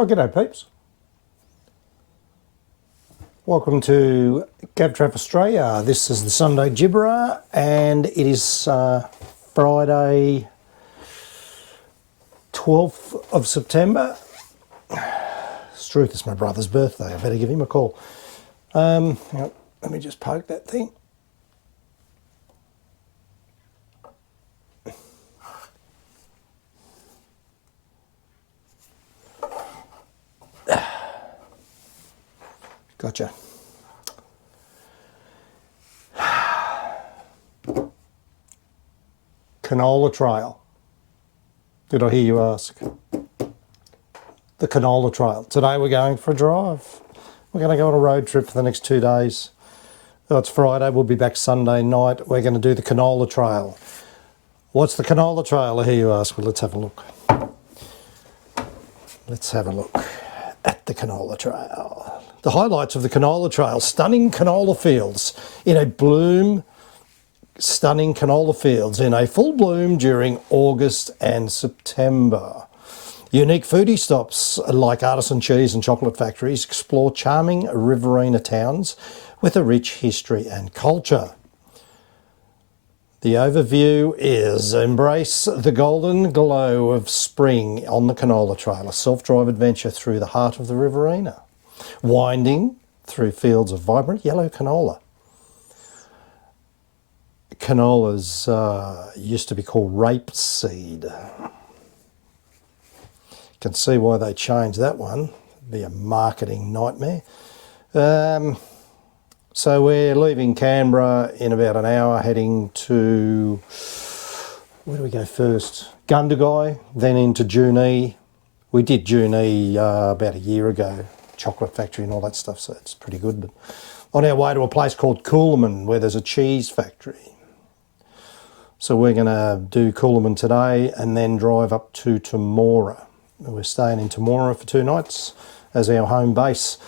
Oh, g'day peeps. Welcome to GavTrap Australia. This is the Sunday Gibberer and it is Friday 12th of September. Struth, it's my brother's birthday. I better give him a call. Hang on, let me just poke that thing. Gotcha. Canola trail. Did I hear you ask? The Canola trail. Today we're going for a drive. We're going to go on a road trip for the next 2 days. Oh, it's Friday, we'll be back Sunday night. We're going to do the Canola trail. What's the Canola trail, I hear you ask? Well, let's have a look. Let's have a look at the Canola trail. The highlights of the Canola trail: stunning canola fields in a bloom. Stunning canola fields in a full bloom during August and September. Unique foodie stops like artisan cheese and chocolate factories explore charming riverina towns with a rich history and culture. The overview is embrace the golden glow of spring on the Canola trail, a self-drive adventure through the heart of the riverina, winding through fields of vibrant yellow canola. Canolas used to be called rapeseed. You can see why they changed that one. It'd be a marketing nightmare. So we're leaving Canberra in about an hour, heading to, where do we go first? Gundagai, then into Junee. We did Junee about a year ago, chocolate factory and all that stuff, so it's pretty good. But on our way to a place called Coolamon, where there's a cheese factory. So we're going to do Coolamon today and then drive up to Temora. We're staying in Temora for 2 nights as our home base.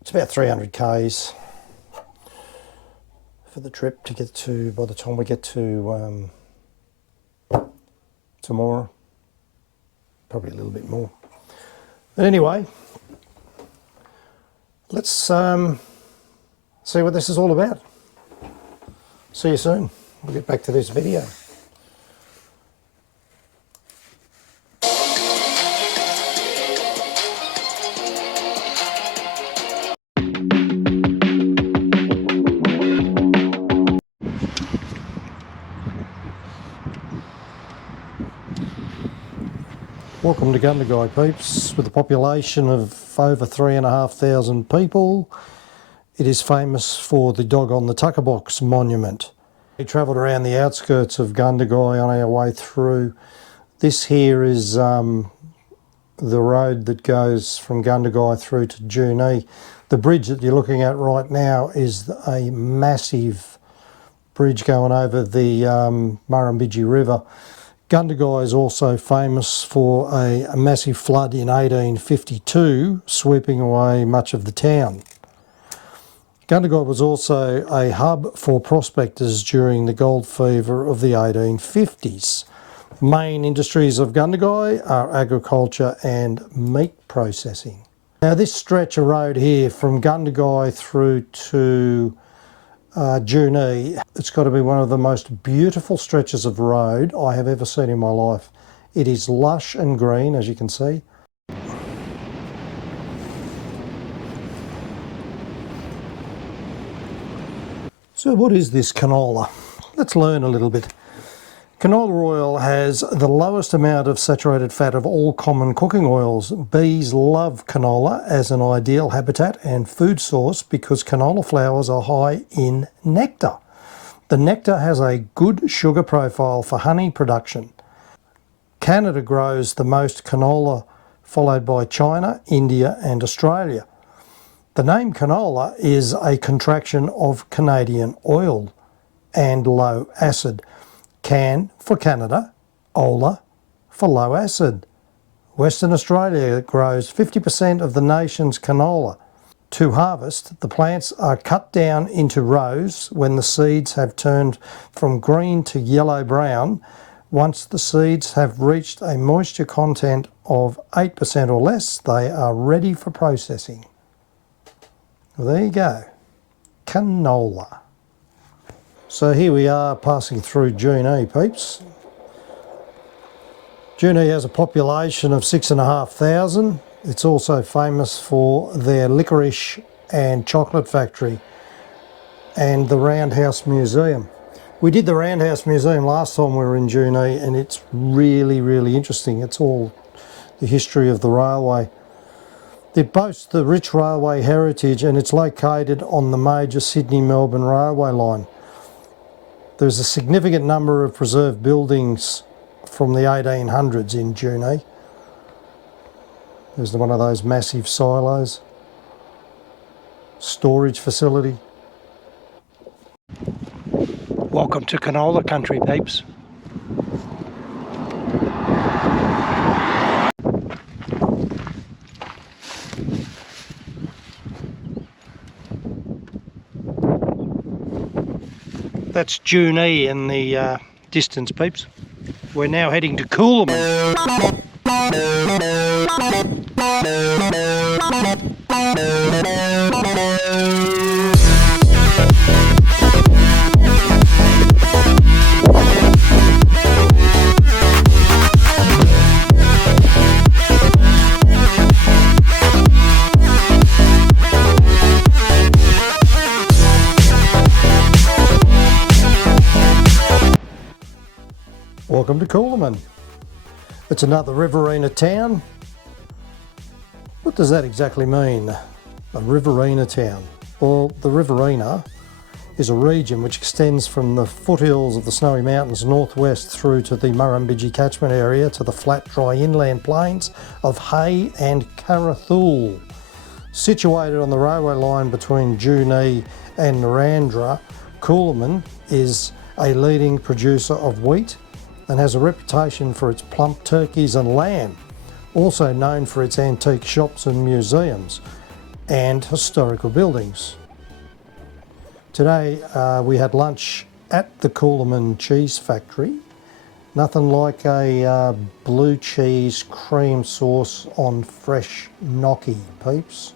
It's about 300 k's for the trip to get to, by the time we get to Temora. Probably a little bit more. But anyway, let's see what this is all about. See you soon. We'll get back to this video. Welcome to Gundagai, peeps. With a population of over 3,500 people, it is famous for the Dog on the Tucker Box monument. We travelled around the outskirts of Gundagai on our way through. This here is the road that goes from Gundagai through to Junee. The bridge that you're looking at right now is a massive bridge going over the Murrumbidgee River. Gundagai is also famous for a massive flood in 1852, sweeping away much of the town. Gundagai was also a hub for prospectors during the gold fever of the 1850s. Main industries of Gundagai are agriculture and meat processing. Now this stretch of road here from Gundagai through to Junee, it's got to be one of the most beautiful stretches of road I have ever seen in my life. It is lush and green, as you can see. So what is this canola? Let's learn a little bit. Canola oil has the lowest amount of saturated fat of all common cooking oils. Bees love canola as an ideal habitat and food source because canola flowers are high in nectar. The nectar has a good sugar profile for honey production. Canada grows the most canola, followed by China, India and Australia. The name canola is a contraction of Canadian oil and low acid. Can for Canada, Ola for low acid. Western Australia grows 50% of the nation's canola. To harvest, the plants are cut down into rows when the seeds have turned from green to yellow-brown. Once the seeds have reached a moisture content of 8% or less, they are ready for processing. Well, there you go, canola. So here we are passing through Junee, peeps. Junee has a population of 6,500. It's also famous for their licorice and chocolate factory and the Roundhouse Museum. We did the Roundhouse Museum last time we were in Junee, and it's really, really interesting. It's all the history of the railway. It boasts the rich railway heritage, and it's located on the major Sydney-Melbourne railway line. There's a significant number of preserved buildings from the 1800s in Junee. There's one of those massive silos, storage facility. Welcome to canola country, peeps. That's Junee in the distance, peeps. We're now heading to Coolamon. Welcome to Coolamon. It's another riverina town. What does that exactly mean, a riverina town? Well, the riverina is a region which extends from the foothills of the Snowy Mountains northwest through to the Murrumbidgee catchment area to the flat, dry inland plains of Hay and Carrathul. Situated on the railway line between Junee and Narrandera, Coolamon is a leading producer of wheat and has a reputation for its plump turkeys and lamb, also known for its antique shops and museums and historical buildings. Today we had lunch at the Coolamon cheese factory. Nothing like a blue cheese cream sauce on fresh gnocchi, peeps.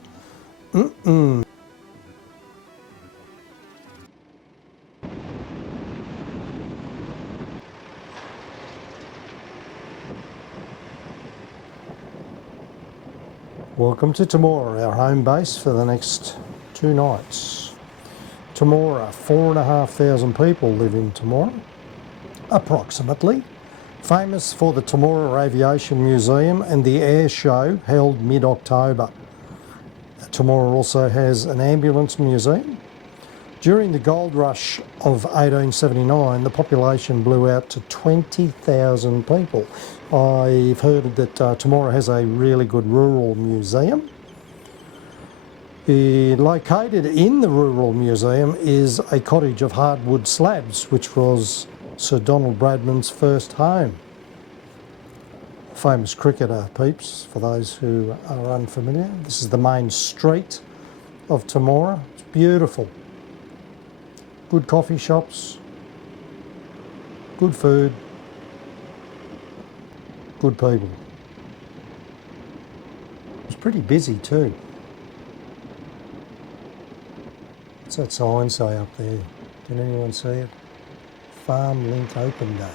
Welcome to Temora, our home base for the next 2 nights. Temora, 4,500 people live in Temora, approximately. Famous for the Temora Aviation Museum and the air show held mid-October. Temora also has an ambulance museum. During the gold rush of 1879, the population blew out to 20,000 people. I've heard that Temora has a really good rural museum. Located in the rural museum is a cottage of hardwood slabs, which was Sir Donald Bradman's first home. Famous cricketer, peeps, for those who are unfamiliar. This is the main street of Temora. It's beautiful. Good coffee shops, good food, good people. It's pretty busy too. What's that sign say up there? Can anyone see it? Farm Link Open Day.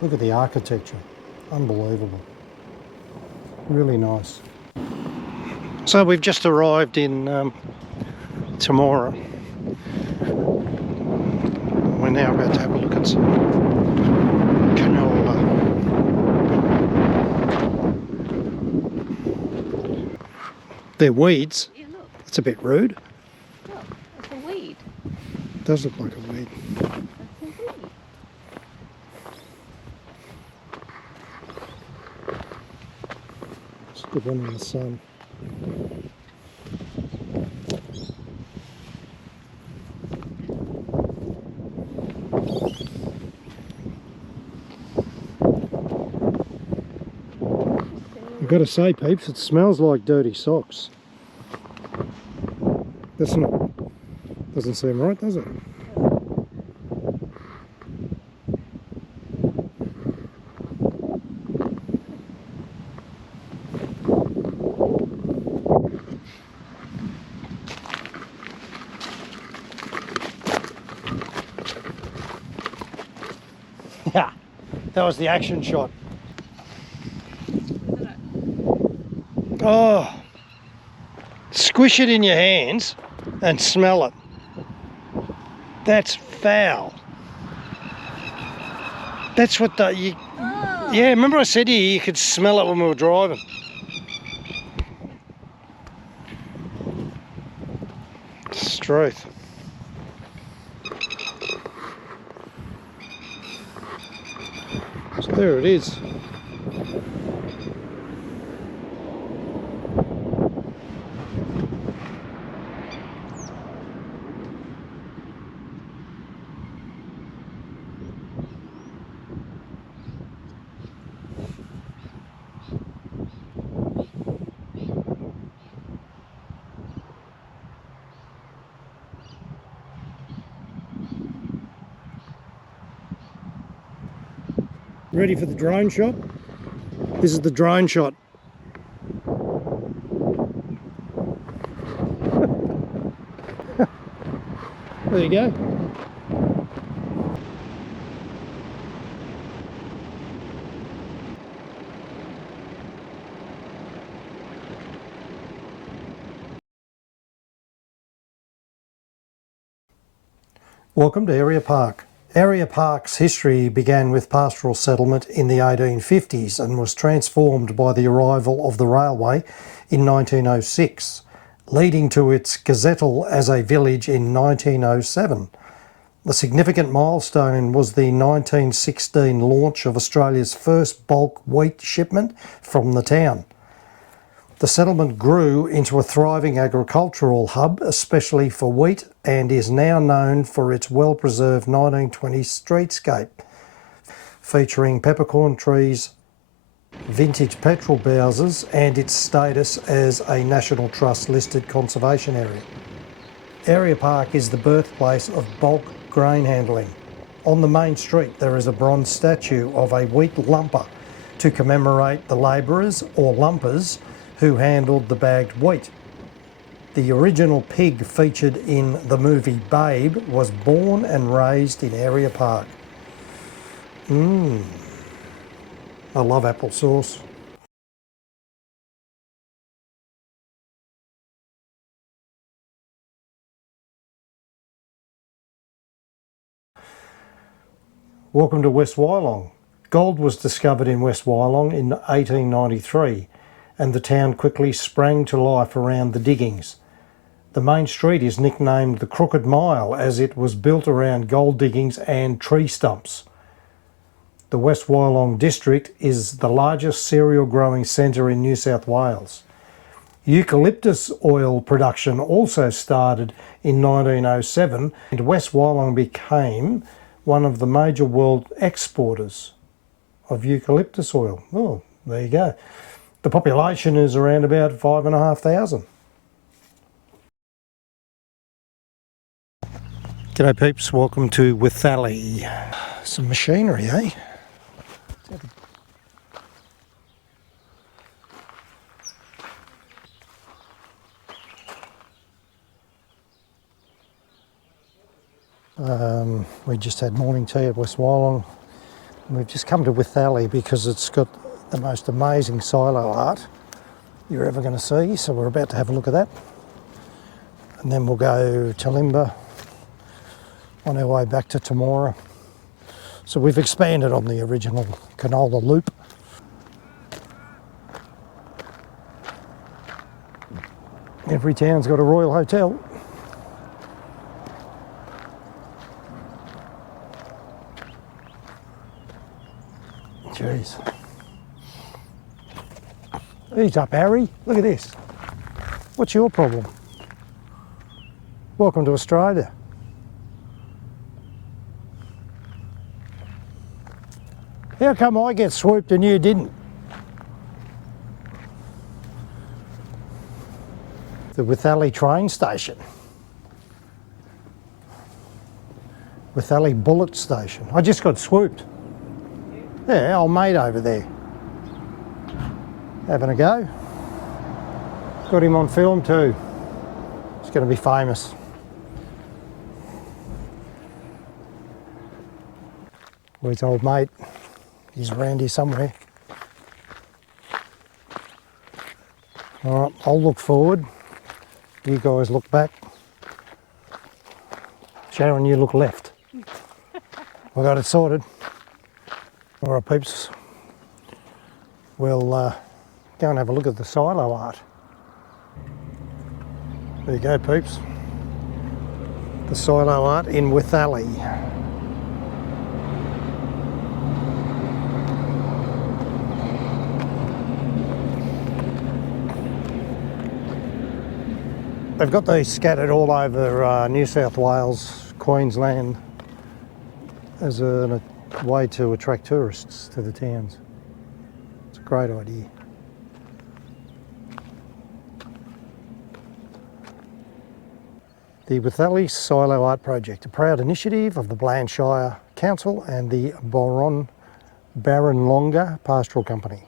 Look at the architecture. Unbelievable. Really nice. So we've just arrived in Temora. We're now about to have a look at some canola. They're weeds. Yeah, look. That's a bit rude. Look, it's a weed. It does look like a weed. That's a weed. It's a good one in the sun. I've got to say, peeps, it smells like dirty socks. That's not, doesn't seem right, does it? That was the action shot. Isn't it? Oh, squish it in your hands and smell it. That's foul. That's what Oh. yeah, remember I said to you, you could smell it when we were driving. It's truth. So there it is. Ready for the drone shot? This is the drone shot. There you go. Welcome to Area Park. Area Park's history began with pastoral settlement in the 1850s and was transformed by the arrival of the railway in 1906, leading to its gazettal as a village in 1907. The significant milestone was the 1916 launch of Australia's first bulk wheat shipment from the town. The settlement grew into a thriving agricultural hub, especially for wheat, and is now known for its well-preserved 1920s streetscape, featuring peppercorn trees, vintage petrol bowsers, and its status as a National Trust listed conservation area. Area Park is the birthplace of bulk grain handling. On the main street there is a bronze statue of a wheat lumper to commemorate the labourers, or lumpers, who handled the bagged wheat. The original pig featured in the movie Babe was born and raised in Area Park. I love applesauce. Welcome to West Wyalong. Gold was discovered in West Wyalong in 1893, and the town quickly sprang to life around the diggings. The main street is nicknamed the Crooked Mile as it was built around gold diggings and tree stumps. The West Wyalong district is the largest cereal growing centre in New South Wales. Eucalyptus oil production also started in 1907, and West Wyalong became one of the major world exporters of eucalyptus oil. Oh, there you go. The population is around about 5,500. G'day peeps, welcome to Withally. Some machinery, eh? We just had morning tea at West Wyalong. We've just come to Withally because it's got the most amazing silo art you're ever going to see, so we're about to have a look at that. And then we'll go to Limba on our way back to Temora. So we've expanded on the original Canola loop. Every town's got a Royal Hotel. Jeez. Ease up, Harry. Look at this. What's your problem? Welcome to Australia. How come I get swooped and you didn't? The Withally train station. Withally bullet station. I just got swooped. Yeah, old mate over there. Having a go. Got him on film too. He's going to be famous. Where's old mate? He's around here somewhere. All right, I'll look forward. You guys look back. Sharon, you look left. I got it sorted. All right, peeps. We'll go and have a look at the silo art. There you go, peeps. The silo art in Withally. They've got these scattered all over New South Wales, Queensland, as a way to attract tourists to the towns. It's a great idea. The Withally Silo Art Project, a proud initiative of the Blantyre Council and the Barronlonger Pastoral Company.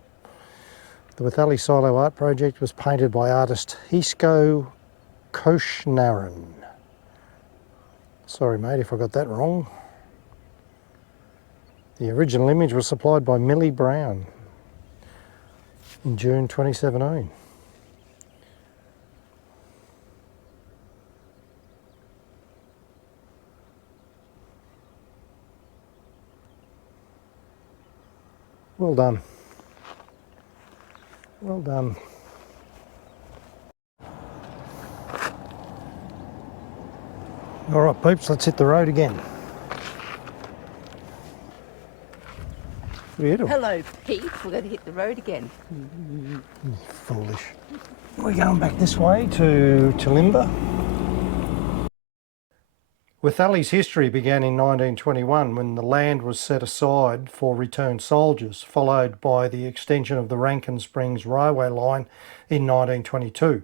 The Withally Silo Art Project was painted by artist Hisko Koshnaran. Sorry mate if I got that wrong. The original image was supplied by Millie Brown in June 2017. Well done. Well done. All right, peeps, let's hit the road again. What are you doing? Hello, Pete. We're going to hit the road again. Foolish. We're going back this way to Talimba. Withally's history began in 1921 when the land was set aside for returned soldiers, followed by the extension of the Rankin Springs railway line in 1922.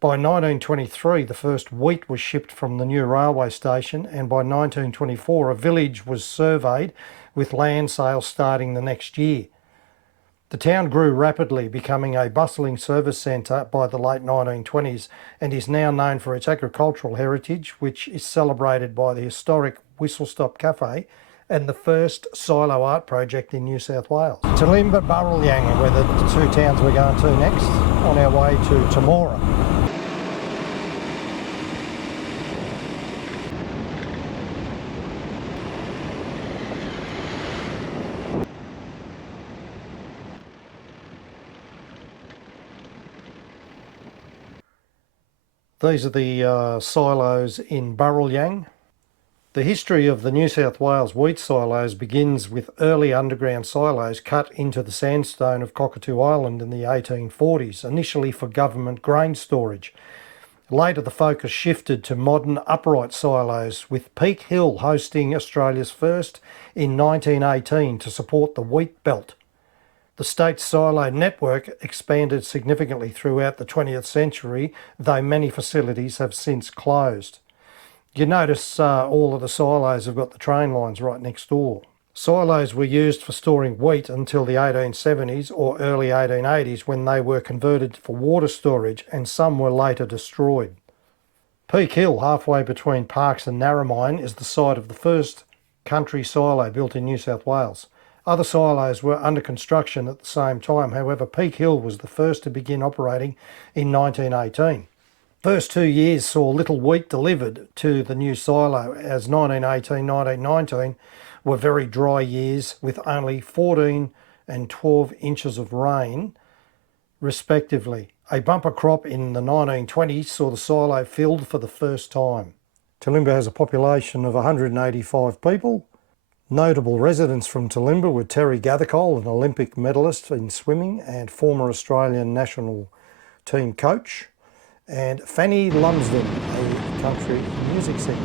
By 1923, the first wheat was shipped from the new railway station, and by 1924, a village was surveyed with land sales starting the next year. The town grew rapidly, becoming a bustling service centre by the late 1920s and is now known for its agricultural heritage, which is celebrated by the historic Whistle Stop Cafe and the first silo art project in New South Wales. Talimba, Barrelyang are where the two towns we're going to next on our way to Temora. These are the silos in Barrelyang. The history of the New South Wales wheat silos begins with early underground silos cut into the sandstone of Cockatoo Island in the 1840s, initially for government grain storage. Later the focus shifted to modern upright silos, with Peak Hill hosting Australia's first in 1918 to support the wheat belt. The state's silo network expanded significantly throughout the 20th century, though many facilities have since closed. You notice all of the silos have got the train lines right next door. Silos were used for storing wheat until the 1870s or early 1880s, when they were converted for water storage, and some were later destroyed. Peak Hill, halfway between Parkes and Narromine, is the site of the first country silo built in New South Wales. Other silos were under construction at the same time. However, Peak Hill was the first to begin operating in 1918. First 2 years saw little wheat delivered to the new silo, as 1918-1919 were very dry years with only 14 and 12 inches of rain, respectively. A bumper crop in the 1920s saw the silo filled for the first time. Talimba has a population of 185 people. Notable residents from Talimba were Terry Gathercole, an Olympic medalist in swimming and former Australian national team coach, and Fanny Lumsden, a country music singer.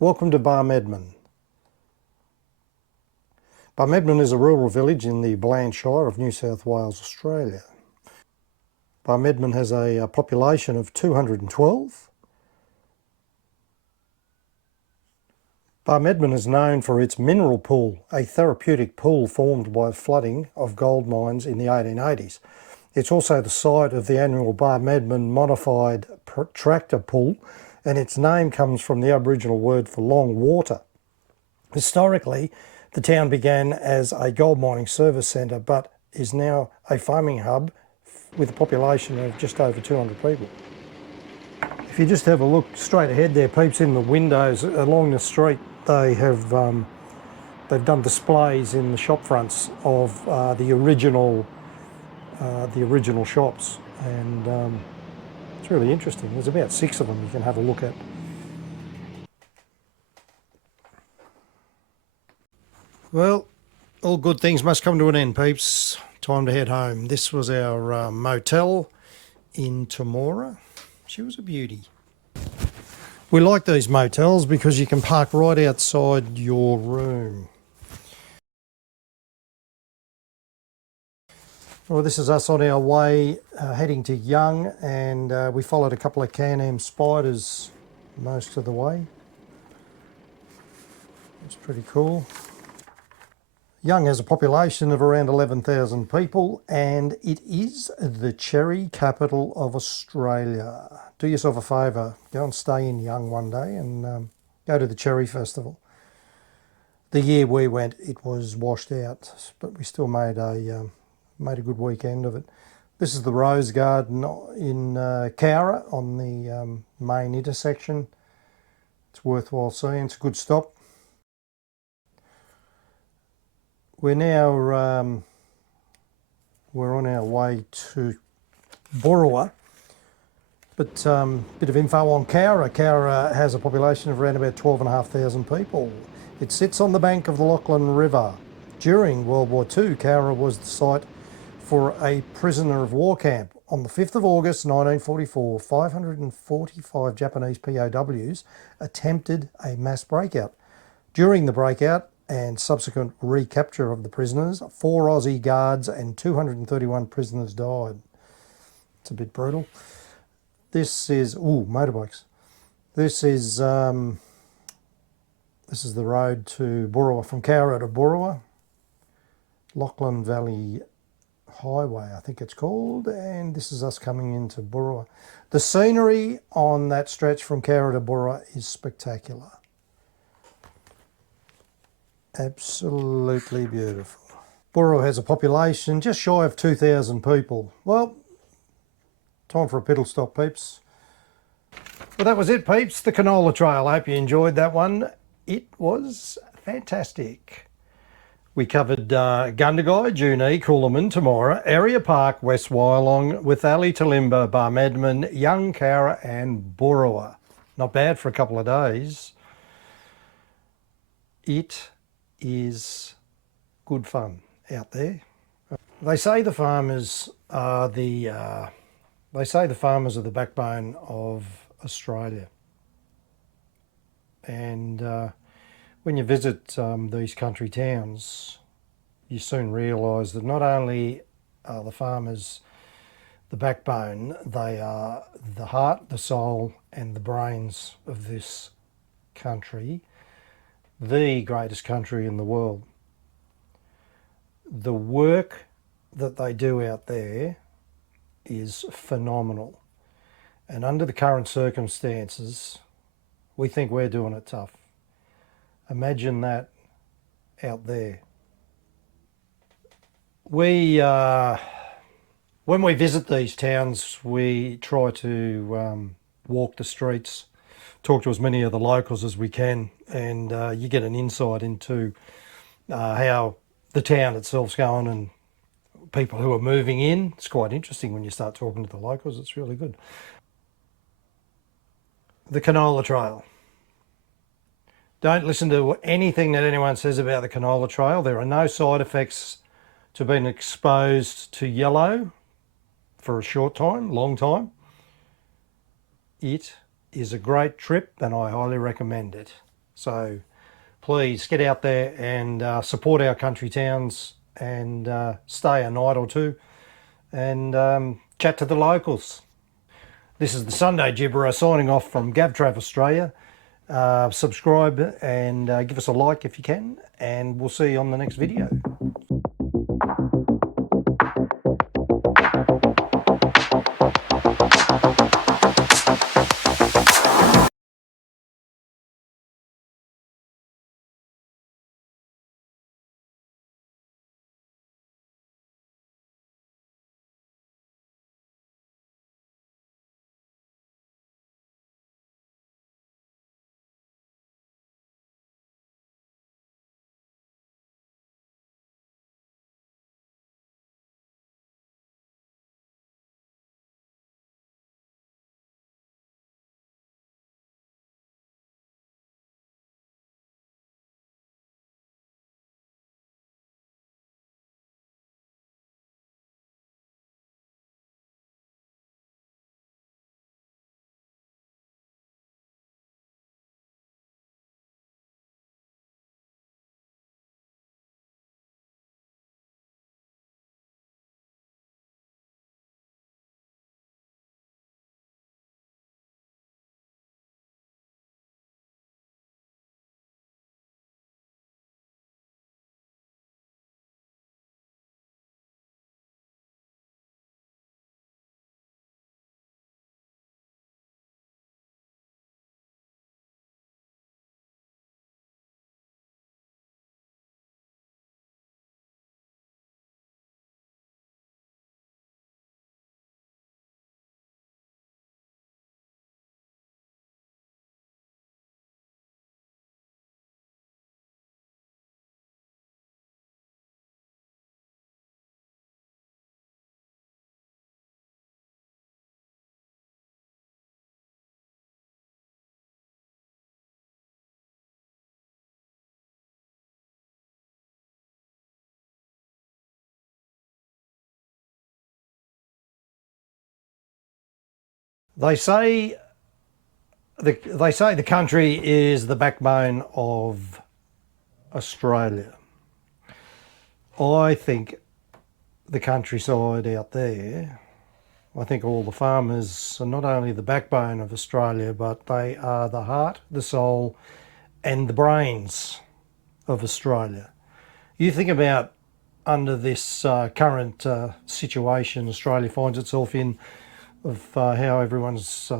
Welcome to Barmedman. Barmedman is a rural village in the Blantyre of New South Wales, Australia. Barmedman has a population of 212. Barmedman is known for its mineral pool, a therapeutic pool formed by flooding of gold mines in the 1880s. It's also the site of the annual Barmedman modified tractor pull, and its name comes from the Aboriginal word for long water. Historically, the town began as a gold mining service centre, but is now a farming hub with a population of just over 200 people. If you just have a look straight ahead there, peeps, in the windows along the street, they have they've done displays in the shop fronts of the original shops, and it's really interesting. There's about 6 of them you can have a look at. Well, all good things must come to an end, peeps. Time to head home. This was our motel in Temora. She was a beauty. We like these motels because you can park right outside your room. Well, this is us on our way heading to Young, and we followed a couple of Can-Am spiders most of the way. It's pretty cool. Young has a population of around 11,000 people, and it is the cherry capital of Australia. Do yourself a favour, go and stay in Young one day and go to the Cherry Festival. The year we went, it was washed out, but we still made a good weekend of it. This is the Rose Garden in Cowra on the main intersection. It's worthwhile seeing. It's a good stop. We're now we're on our way to Boorowa, but bit of info on Cowra. Cowra has a population of around about 12,500 people. It sits on the bank of the Lachlan River. During World War II, Cowra was the site for a prisoner of war camp. On the 5th of August 1944, 545 Japanese POWs attempted a mass breakout. During the breakout and subsequent recapture of the prisoners, 4 Aussie guards and 231 prisoners died. It's a bit brutal. This is motorbikes. This is the road to Boorowa, from Cowra to Boorowa. Lachlan Valley Highway, I think it's called, and this is us coming into Boorowa. The scenery on that stretch from Cowra to Boorowa is spectacular. Absolutely beautiful. Boorowa has a population just shy of 2,000 people. Well, time for a piddle stop, peeps. Well, that was it, peeps. The Canola Trail. I hope you enjoyed that one. It was fantastic. We covered Gundagai, Junee, Coolamon, Temora, Area Park, West Wyalong, with Ali Talimba, Barmedman, Young, Cowra and Boorowa. Not bad for a couple of days. It is good fun out there. They say the farmers are the backbone of Australia, and when you visit these country towns, you soon realise that not only are the farmers the backbone, they are the heart, the soul and the brains of this country, the greatest country in the world. The work that they do out there is phenomenal, and under the current circumstances, we think we're doing it tough. Imagine that out there. When we visit these towns, we try to walk the streets, talk to as many of the locals as we can, and you get an insight into how the town itself's going and people who are moving in. It's quite interesting when you start talking to the locals. It's really good. The Canola Trail. Don't listen to anything that anyone says about the Canola Trail. There are no side effects to being exposed to yellow for a short time, long time. It is a great trip and I highly recommend it. So please get out there and support our country towns and stay a night or two and chat to the locals. This is the Sunday Gibberer signing off from GavTrav Australia. Subscribe and give us a like if you can, and we'll see you on the next video. They say the country is the backbone of Australia. I think the countryside out there, I think all the farmers are not only the backbone of Australia, but they are the heart, the soul, and the brains of Australia. You think about under this current situation Australia finds itself in, of how everyone's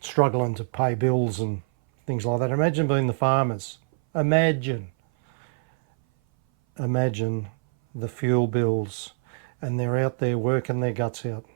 struggling to pay bills and things like that. Imagine being the farmers. Imagine the fuel bills, and they're out there working their guts out.